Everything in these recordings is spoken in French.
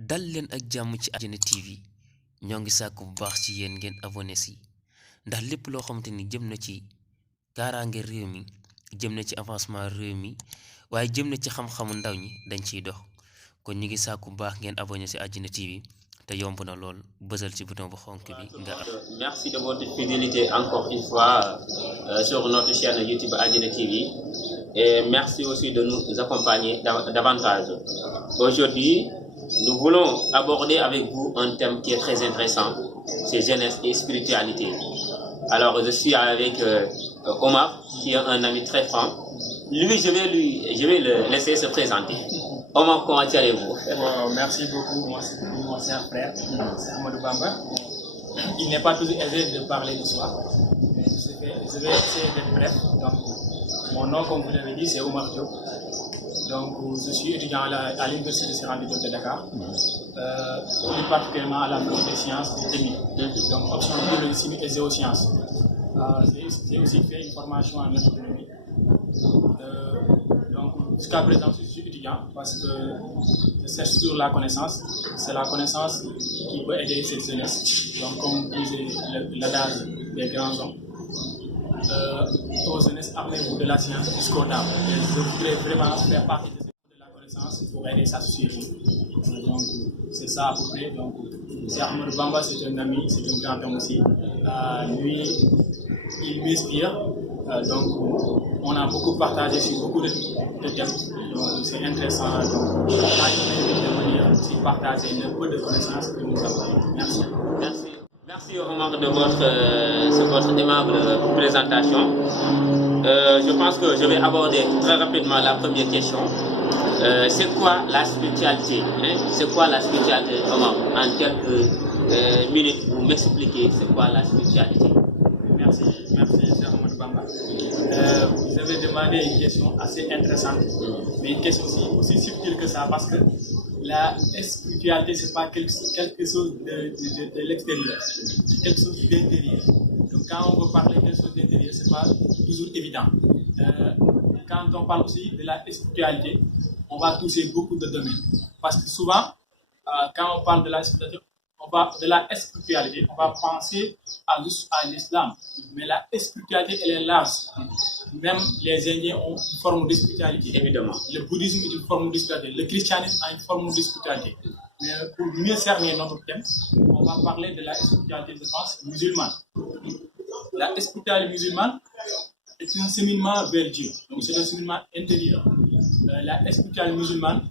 dal leen ak jàmm ci Adiana TV ñoo ngi sàkku bu baax ci yéen ngeen abonné si ndax lépp loo xamante ni jëm na ci kaaraange réew mi jëm na ci avancement réew mi waaye jëm na ci xam-xamu ndaw ñi dañ ciy dox kon ñu ngi sàkku bu baax ngeen abonné si Adiana TV te yomb na lool bësal ci bouton bu xonk bi nga am. Merci de votre fidélité encore une fois sur notre chaîne YouTube Adiana TV et merci aussi de nous accompagner davantage. Aujourd'hui, nous voulons aborder avec vous un thème qui est très intéressant, c'est jeunesse et spiritualité. Alors je suis avec Omar, qui est un ami très franc. Lui, je vais le laisser se présenter. Omar, comment allez-vous? Merci beaucoup, mon cher frère, c'est Amadou Bamba. Il n'est pas toujours aisé de parler de soi, mais je vais essayer d'être bref. Donc, mon nom, comme vous l'avez dit, c'est Omar Diop. Donc, je suis étudiant à l'Université Cheikh Anta Diop de Dakar, plus particulièrement à la faculté des sciences et techniques. Donc, option biologie et géosciences. J'ai aussi fait une formation en astronomie. Donc, jusqu'à présent, je suis étudiant parce que je cherche toujours la connaissance. C'est la connaissance qui peut aider cette jeunesse. Donc, comme disait l'adage des grands hommes, aux jeunesses, armez-vous de la science jusqu'aux dames. Je voudrais vraiment faire partie de la connaissance pour aider sa société. Donc, c'est ça à peu près. Donc, c'est Ahmed Bamba, c'est un ami, c'est un grand homme aussi. Lui, il m'inspire. Donc, on a beaucoup partagé sur beaucoup de thèmes. Donc, c'est intéressant. Donc, de venir aussi partager un peu de connaissances que nous avons. Merci. Merci Omar de votre aimable présentation. Je pense que je vais aborder très rapidement la première question. C'est quoi la spiritualité, hein? C'est quoi la spiritualité, Omar? En quelques minutes, vous m'expliquez c'est quoi la spiritualité. Merci, cher Amadou Bamba. Vous avez demandé une question assez intéressante, mais une question aussi subtile que ça, parce que la spiritualité, ce n'est pas quelque chose de l'extérieur, c'est quelque chose d'intérieur. Donc, quand on veut parler de quelque chose d'intérieur, ce n'est pas toujours évident. Quand on parle aussi de la spiritualité, on va toucher beaucoup de domaines. Parce que souvent, quand on parle de la spiritualité, on va penser juste à l'islam. Mais la spiritualité, elle est large. Même les Indiens ont une forme de spiritualité. Évidemment. Le bouddhisme est une forme de spiritualité. Le christianisme a une forme de spiritualité. Mais pour mieux cerner notre thème, on va parler de la spiritualité, je pense, musulmane. La spiritualité musulmane est un cheminement vers Dieu. Donc c'est un cheminement intérieur. La spiritualité musulmane,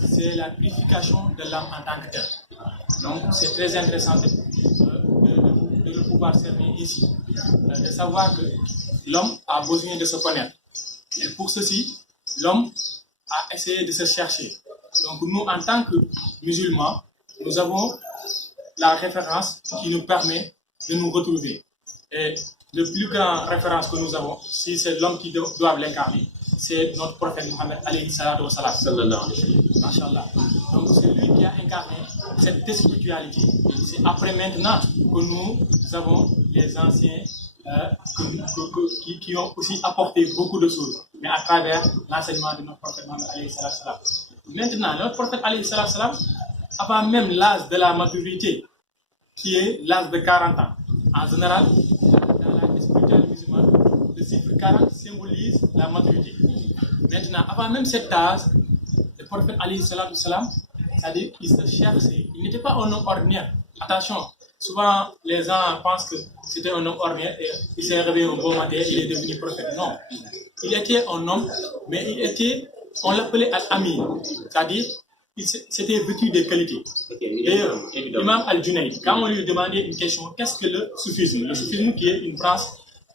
c'est la purification de l'âme en tant que telle. Donc c'est très intéressant de le pouvoir cerner ici. De savoir que l'homme a besoin de se connaître. Et pour ceci, l'homme a essayé de se chercher. Donc nous, en tant que musulmans, nous avons la référence qui nous permet de nous retrouver. Et le plus grand référence que nous avons, si c'est l'homme qui doit l'incarner, c'est notre prophète Mohammed alayhi salatu wa salam. Mashallah. Donc c'est lui qui a incarné cette spiritualité. C'est après maintenant que nous avons les anciens qui ont aussi apporté beaucoup de choses, mais à travers l'enseignement de notre prophète Mohammed alayhi salatu wa salam. Maintenant, notre prophète alayhi salatu wa salam, avant même l'âge de la maturité, qui est l'âge de 40 ans. En général, dans la spiritualité musulmane, le chiffre 40 symbolise la maturité. Maintenant, avant même cet âge, le prophète alayhi salatu wa salam, c'est-à-dire qu'il se cherchait. Il n'était pas un homme ordinaire. Attention, souvent les gens pensent que c'était un homme ordinaire et il s'est réveillé un bon matin et il est devenu prophète. Non. Il était un homme, mais on l'appelait Al-Amir, c'est-à-dire il s'était vêtu de qualité. D'ailleurs, l'imam Al-Junayd, quand on lui demandait une question, qu'est-ce que le soufisme? Le soufisme qui est une branche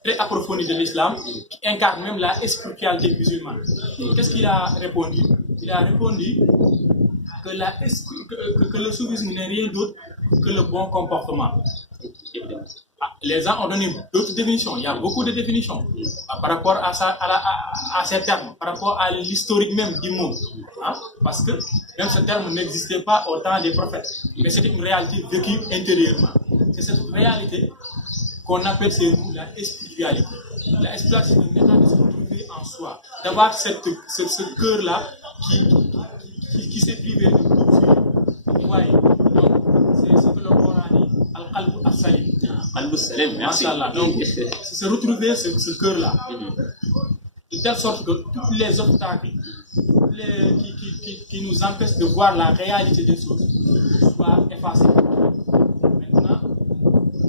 très approfondie de l'islam, qui incarne même la spiritualité musulmane. Qu'est-ce qu'il a répondu? Il a répondu que le soufisme n'est rien d'autre que le bon comportement. Les gens ont donné d'autres définitions. Il y a beaucoup de définitions par rapport à ces termes, par rapport à l'historique même du mot. Parce que même ce terme n'existait pas au temps des prophètes. Mais c'était une réalité vécue intérieurement. C'est cette réalité qu'on appelle chez nous la spiritualité. La spiritualité, c'est un état de se retrouver en soi. D'avoir ce cœur-là qui s'est privé de tout. Muslim, merci. Machallah. Donc, c'est se retrouver ce cœur-là. De telle sorte que tous les obstacles qui nous empêchent de voir la réalité des choses soient effacés. Maintenant,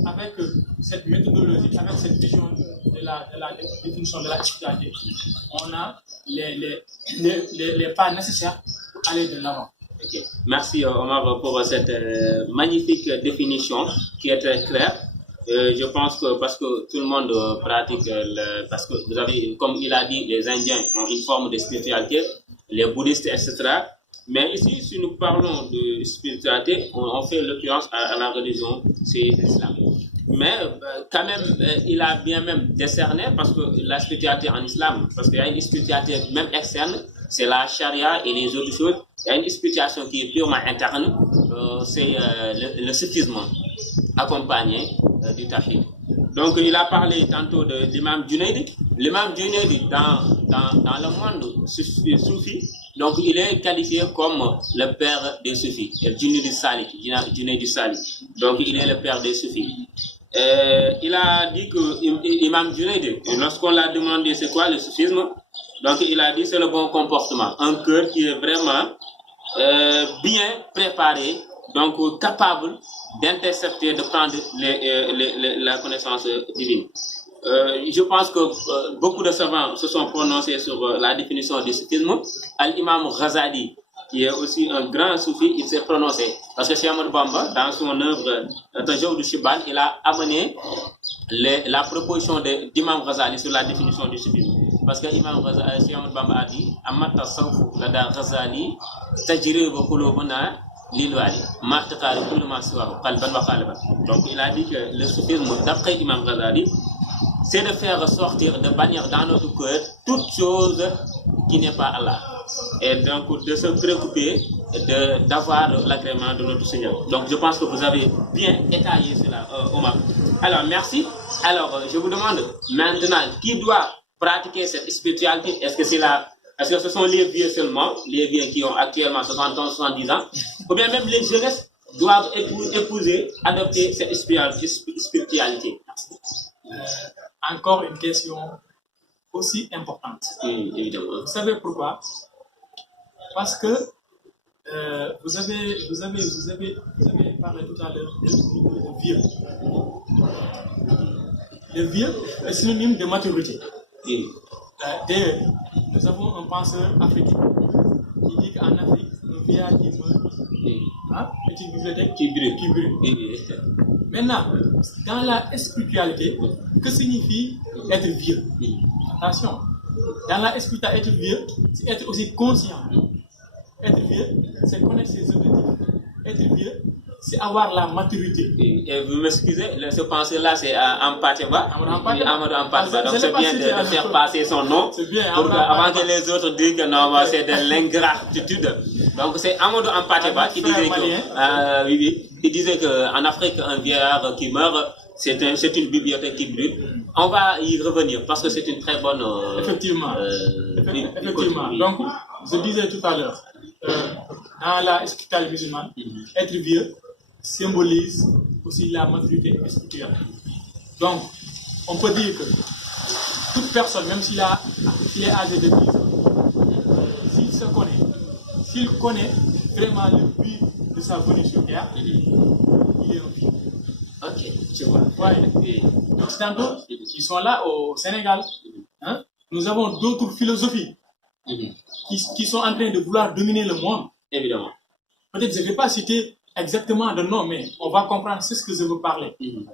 avec cette méthodologie, avec cette vision de la définition de la spiritualité, on a les pas nécessaires pour aller de l'avant. Okay. Merci Omar pour cette magnifique définition qui est très claire. Je pense que parce que tout le monde pratique, parce que vous avez, comme il a dit, les Indiens ont une forme de spiritualité, les bouddhistes, etc. Mais ici, si nous parlons de spiritualité, on fait l'occurrence à la religion, c'est l'islam. Mais quand même, il a bien même décerné, parce que la spiritualité en islam, parce qu'il y a une spiritualité même externe, c'est la charia et les autres choses. Il y a une spiritualité qui est purement interne, c'est le soufisme accompagné du tawhid. Donc il a parlé tantôt de l'imam Junayd. L'imam Junayd dans le monde soufi, donc il est qualifié comme le père des soufis, Junayd Sali. Donc il est le père des soufis. Il a dit que l'imam Junayd, lorsqu'on l'a demandé c'est quoi le soufisme, donc il a dit c'est le bon comportement, un cœur qui est vraiment bien préparé, donc capable d'intercepter, de prendre la connaissance divine. Je pense que beaucoup de savants se sont prononcés sur la définition du soufisme. Al-Imam Ghazali, qui est aussi un grand soufi, il s'est prononcé. Parce que Cheikh Ahmadou Bamba, dans son œuvre Tajawud al-Shibban, il a amené la proposition d'Imam Ghazali sur la définition du soufisme. Parce que Imam Ghazali, Cheikh Ahmadou Bamba a dit Amma tasawwuf lada Ghazali tajribu qulubuna lilwali ma taqalu kullu ma siwahu qalban wa qalban. Donc il a dit que le soufisme, d'après Imam Ghazali, c'est de faire sortir, de bannir dans notre cœur toute chose qui n'est pas Allah. Et donc de se préoccuper d'avoir l'agrément de notre Seigneur. Donc je pense que vous avez bien étayé cela, Omar. Alors merci. Alors je vous demande maintenant qui doit pratiquer cette spiritualité. Est-ce que ce sont les vieux seulement, les vieux qui ont actuellement 60 ans, 70 ans, ou bien même les jeunesses doivent épouser, adopter cette spiritualité? Encore une question aussi importante. Évidemment. Vous savez pourquoi? Parce que vous avez parlé tout à l'heure de vieux. Le vieux est synonyme de maturité. D'ailleurs, nous avons un penseur africain qui dit qu'en Afrique, un vieillard qui meurt est une bibliothèque qui brûle. Maintenant, dans la spiritualité, que signifie être vieux? Attention, dans la spiritualité, être vieux, c'est être aussi conscient. Être vieux, c'est connaître ses objectifs. Être vieux, c'est avoir la maturité. Et vous m'excusez, ce pensée-là, c'est Ampateba. Amadou Ampateba. Donc c'est bien de faire passer son nom avant que les autres disent que non, c'est de l'ingratitude. Donc c'est Amadou Ampateba qui disait il disait qu'en Afrique, un vieillard qui meurt, c'est une bibliothèque qui brûle. On va y revenir parce que c'est une très bonne... Effectivement. Donc, je disais tout à l'heure, dans la spiritualité musulmane, être vieux symbolise aussi la maturité spirituelle. Donc, on peut dire que toute personne, même s'il est âgé de 10 ans, s'il connaît vraiment le but de sa venue sur terre, il est un vieux. Ok, je vois. Ouais. Donc, tantôt, ils sont là au Sénégal. Hein? Nous avons d'autres philosophies qui sont en train de vouloir dominer le monde. Évidemment. Peut-être je ne vais pas citer exactement de nom, mais on va comprendre c'est ce que je veux parler. Il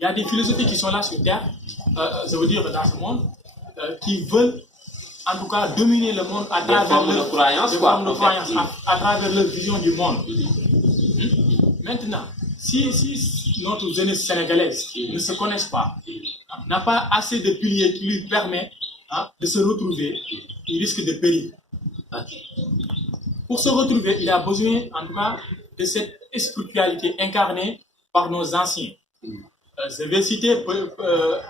y a des philosophies qui sont là sur Terre, je veux dire dans ce monde, qui veulent en tout cas dominer le monde à travers leur croyance, à travers leur vision du monde. Maintenant, si notre jeunesse sénégalaise ne se connaisse pas, n'a pas assez de piliers qui lui permettent de se retrouver, il risque de périr. Pour se retrouver, il a besoin en tout cas de cette spiritualité incarnée par nos anciens. Je vais citer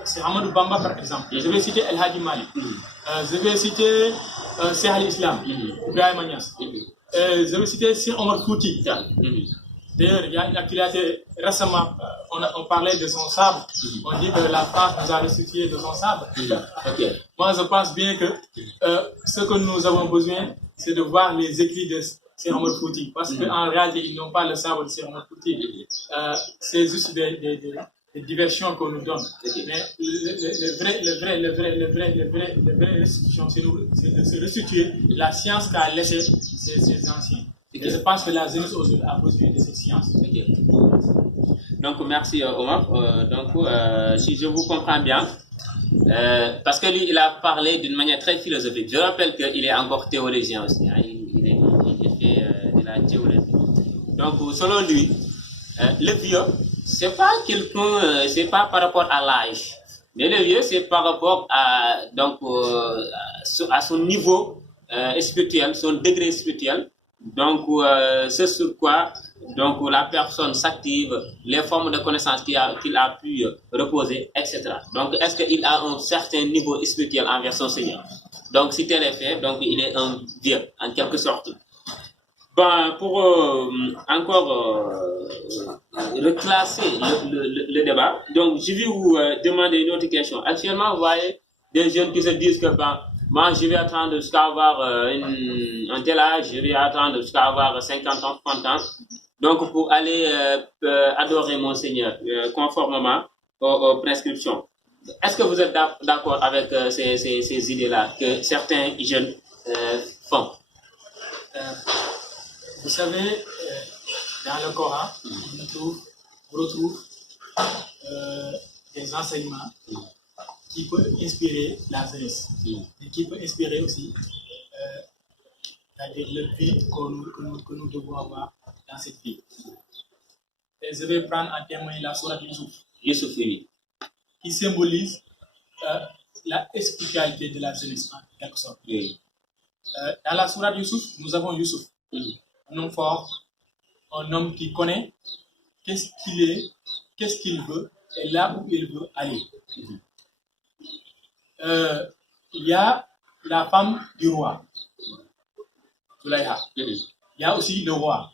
c'est Ahmadou Bamba par exemple, je vais citer El Hadji Malick, je vais citer Cheikh Al Islam, Ibrahima Niass, je vais citer Cheikh Omar Fouti. D'ailleurs, il y a une actualité récemment, on parlait de son sabre. On dit que la France nous a restitué de son sabre. Moi, je pense bien que ce que nous avons besoin, c'est de voir les écrits de Cheikh Omar Fouti. Parce qu'en réalité, ils n'ont pas le sabre de Cheikh Omar Fouti. C'est juste des diversions qu'on nous donne. Mais le vrai restitution, c'est de se restituer la science qu'a laissée ces anciens. Et je pense que la jeunesse aujourd'hui a besoin de cette science. Donc, merci Omar. Si je vous comprends bien, parce que lui, il a parlé d'une manière très philosophique. Je rappelle qu'il est encore théologien aussi. Hein. Il fait de la théologie. Donc, selon lui, le vieux, c'est pas quelqu'un, c'est pas par rapport à l'âge, mais le vieux, c'est par rapport à son niveau spirituel, son degré spirituel. Donc, c'est sur quoi la personne s'active, les formes de connaissance qu'il a pu reposer, etc. Donc, est-ce qu'il a un certain niveau spirituel envers son Seigneur? Donc, si tel est fait, donc il est un vieux, en quelque sorte. Ben, pour encore reclasser le débat, donc je vais vous demander une autre question. Actuellement, vous voyez des jeunes qui se disent que moi, je vais attendre jusqu'à avoir un tel âge, je vais attendre jusqu'à avoir 50 ans, 30 ans, donc pour aller adorer mon Seigneur conformément aux prescriptions. Est-ce que vous êtes d'accord avec ces idées-là que certains jeunes font? Vous savez, dans le Coran, on retrouve des enseignements qui peuvent inspirer la jeunesse et qui peuvent inspirer aussi le but que nous devons avoir dans cette vie. Et je vais prendre en témoin la sourate Youssouf, oui. Qui symbolise la spiritualité de la jeunesse en quelque sorte. Oui. Dans la sourate Youssouf, nous avons Youssouf, un homme fort, un homme qui connaît qu'est-ce qu'il est, qu'est-ce qu'il veut et là où il veut aller. Il y a la femme du roi, Zulaïha. Il y a aussi le roi.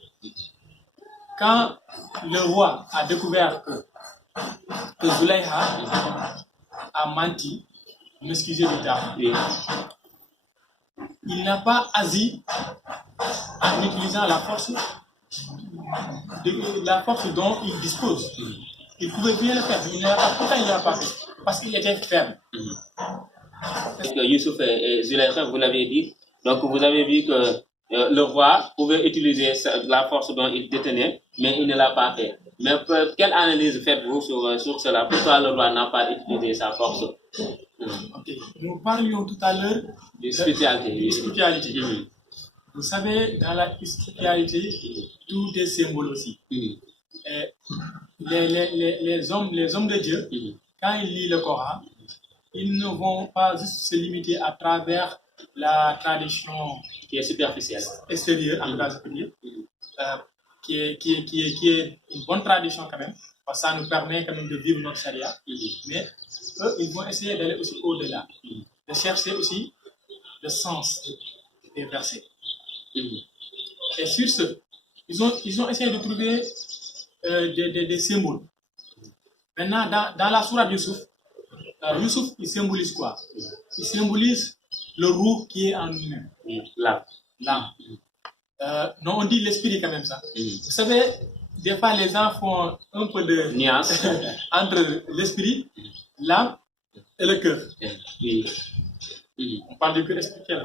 Quand le roi a découvert que Zulaïha a menti, m'excusez du terme, il n'a pas agi en utilisant la force dont il dispose. Il pouvait bien le faire, mais pourquoi il ne l'a pas fait? Parce qu'il était faible. Youssouf et Zulaïha, vous l'avez dit, donc vous avez vu que le roi pouvait utiliser la force dont il détenait, mais il ne l'a pas fait. Mais quelle analyse faites-vous sur cela? Pourquoi le roi n'a pas utilisé sa force? Okay. Nous parlions tout à l'heure de spiritualité. Vous savez, dans la spiritualité, tout est symbole aussi. Les hommes de Dieu, quand ils lisent le Coran, ils ne vont pas juste se limiter à travers la tradition qui est superficielle, extérieure, en cas de dire, qui est une bonne tradition quand même, parce que ça nous permet quand même de vivre notre charia. Mais eux, ils vont essayer d'aller aussi au-delà, de chercher aussi le sens des versets. Et sur ce, ils ont essayé de trouver des symboles. Maintenant, dans la sourate Youssouf, Youssouf, il symbolise quoi? Il symbolise le roux qui est en nous-mêmes. L'âme. Non, on dit l'esprit quand même ça. Vous savez, des fois les gens font un peu de nuance entre l'esprit, l'âme et le cœur. On parle du cœur spirituel.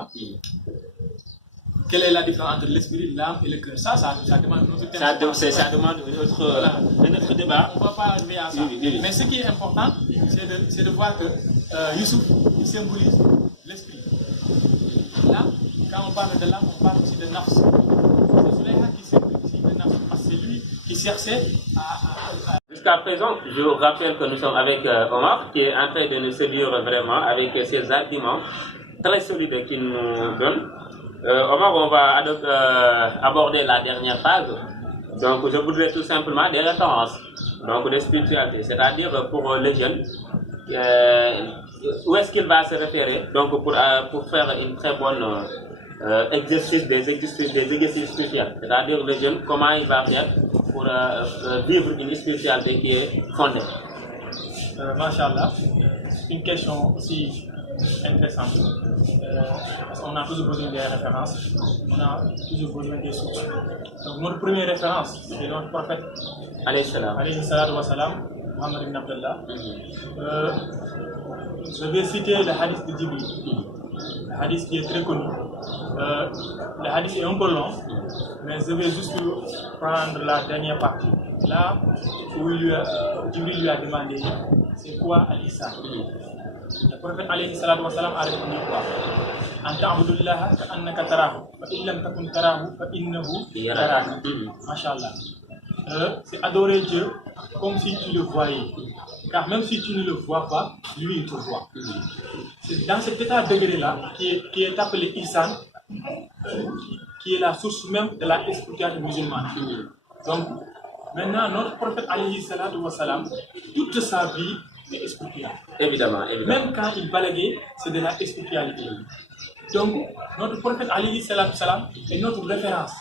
Quelle est la différence entre l'esprit, l'âme et le cœur? Ça demande notre thème. Ça demande notre débat. On ne va pas arriver à ça. Mais ce qui est important, c'est de voir que Youssouf, il symbolise l'esprit. Là, quand on parle de l'âme, on parle aussi de nafs. C'est Zulaïha qui symbolise aussi le nafs, parce que c'est lui qui cherchait à... Jusqu'à présent, je rappelle que nous sommes avec Omar, qui est en train de nous séduire vraiment avec ses arguments très solides qu'il nous donne. Omar, on va aborder la dernière phase. Donc, je voudrais tout simplement des références de spiritualité, c'est-à-dire pour les jeunes, où est-ce qu'il va se référer donc pour faire une très bonne des exercices spirituels, c'est-à-dire les jeunes, comment il va faire pour vivre une spiritualité qui est fondée? Machallah, c'est une question aussi intéressante. Parce qu'on a toujours besoin des références, on a toujours besoin des sources. Donc notre première référence, c'est notre prophète Alayhi salam. alayhi salatu wa salam, Muhammad ibn Abdullah. Je vais citer le hadith de Djibril, le hadith qui est très connu. Le hadith est un peu long, mais je vais juste prendre la dernière partie. Là où Djibril lui a demandé c'est quoi al-Ihsan. Le prophète alayhi salatu wa salam a répondu quoi? Anta abdullaha ka annaka tarahu, fa in lam takun tarahu fa innahu yaraka. Machallah. C'est adorer Dieu comme si tu le voyais. Car même si tu ne le vois pas, lui il te voit. C'est dans cet état degré-là qui est appelé Ihsan, qui est la source même de la spiritualité musulmane. Donc, maintenant, notre prophète alayhi salatu wa salam, toute sa vie est spirituelle. Évidemment. Même quand il balaguait, c'est de la spiritualité. Donc, notre prophète alayhi salatu wa salam est notre référence.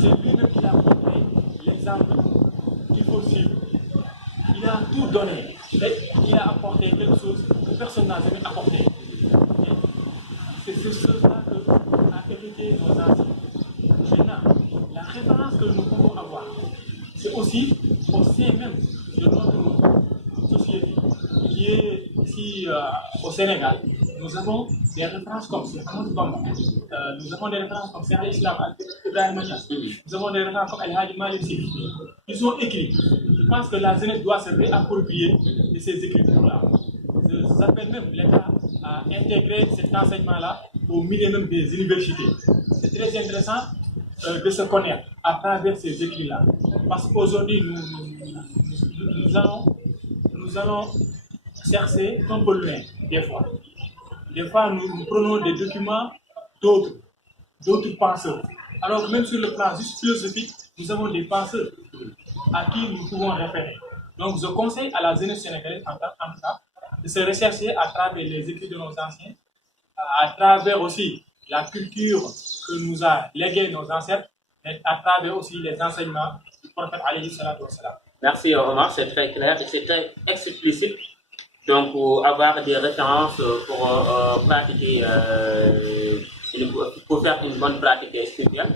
C'est lui-même qui a montré l'exemple qu'il faut suivre. Il a tout donné. Il a apporté quelque chose que personne n'a jamais apporté. C'est ces choses-là qu'a hérité nos ancêtres. Maintenant, la référence que nous pouvons avoir, c'est aussi au sein même de notre société qui est ici au Sénégal. Nous avons des références comme Ahmadou Bamba, nous avons des références comme Cheikh al-Islam Ibrahima Niass, nous avons des références comme El Hadji Malick Sy. Ils ont écrit. Je pense que la jeunesse doit se réapproprier de ces écritures-là. J'appelle même l'État à intégrer cet enseignement-là au milieu même des universités. C'est très intéressant de se connaître à travers ces écrits-là. Parce qu'aujourd'hui, nous allons chercher un peu loin, des fois. Des fois, nous prenons des documents d'autres penseurs. Alors, même sur le plan juste philosophique, nous avons des penseurs à qui nous pouvons référer. Donc, je conseille à la jeunesse sénégalaise, en tout cas, de se rechercher à travers les écrits de nos anciens, à travers aussi la culture que nous a légué nos ancêtres, et à travers aussi les enseignements du prophète alayhi salatu wa salam. Merci Omar, c'est très clair et c'est très explicite. Donc, pour avoir des références pour pratiquer, pour faire une bonne pratique spirituelle.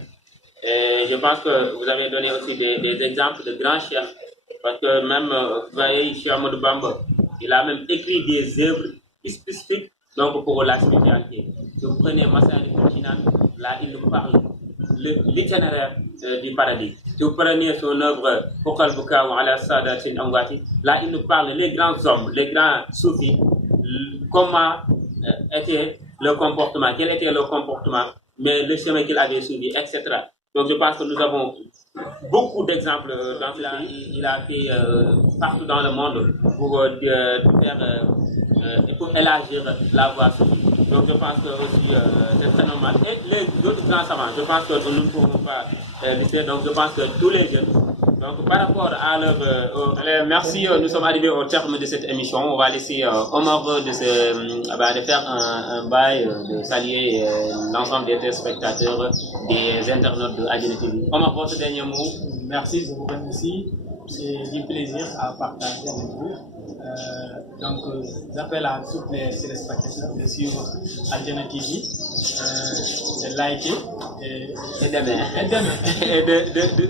Et je pense que vous avez donné aussi des exemples de grands chefs. Parce que même, vous voyez, Cheikh Ahmadou Bamba, il a même écrit des œuvres spécifiques donc, pour la spiritualité. Si vous prenez Massalikul Jinan, là, il nous parle l'itinéraire du paradis. Si vous prenez son œuvre Fokal Buka ou Ala Sadatin Amwati, là, il nous parle les grands hommes, les grands soufis, comment était le comportement, quel était le comportement, mais le chemin qu'il avait suivi, etc. Donc, je pense que nous avons beaucoup d'exemples dans cela. Il a fait partout dans le monde pour élargir la voie. Donc je pense que aussi c'est très normal. Et les autres grands savants, je pense que nous ne pouvons pas lister. Donc je pense que tous les jeunes. Donc par rapport à leur... merci, nous sommes arrivés au terme de cette émission. On va laisser Omar de faire un bail, de saluer l'ensemble des téléspectateurs, des internautes de Adjana TV. Omar, votre dernier mot. Merci, je vous remercie. C'est du plaisir à partager avec vous. Donc, j'appelle à tous les téléspectateurs de suivre Adjana TV, de liker et d'aimer. Et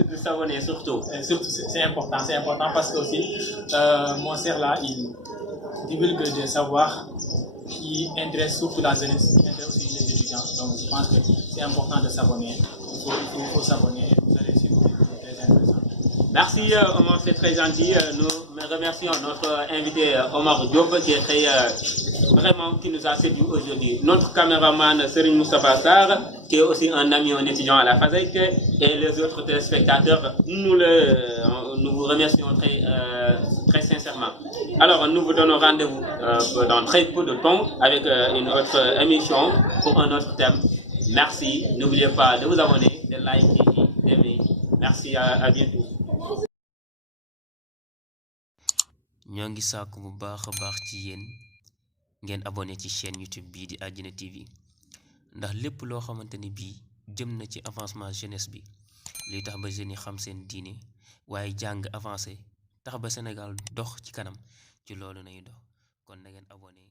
de s'abonner surtout. Surtout, c'est important parce que aussi, mon sœur là, il divulgue des savoirs qui intéressent surtout la jeunesse, qui intéressent aussi les étudiants. Donc, je pense que c'est important de s'abonner. Il faut s'abonner et vous allez suivre des vidéos très intéressantes. Merci Omar, c'est très gentil. Nous remercions notre invité Omar Diop qui est très vraiment qui nous a séduit aujourd'hui. Notre caméraman Serigne Moustapha Sarr qui est aussi un ami, un étudiant à la FASEC et les autres téléspectateurs. Nous vous remercions très sincèrement. Alors nous vous donnons rendez-vous dans très peu de temps avec une autre émission pour un autre thème. Merci. N'oubliez pas de vous abonner, de liker et d'aimer. Merci, à bientôt. ñoo ngi sàkku bu baax a baax ci yéen ngeen abonné ci chaîne YouTube bii di Adjana TV ndax lépp loo xamante ni bii jëm na ci avancement jeunesse bi li tax ba jeunes yi xam seen diine waaye jàng avancé tax ba Sénégal dox ci kanam ci loolu nañu dox kon na ngeen abonné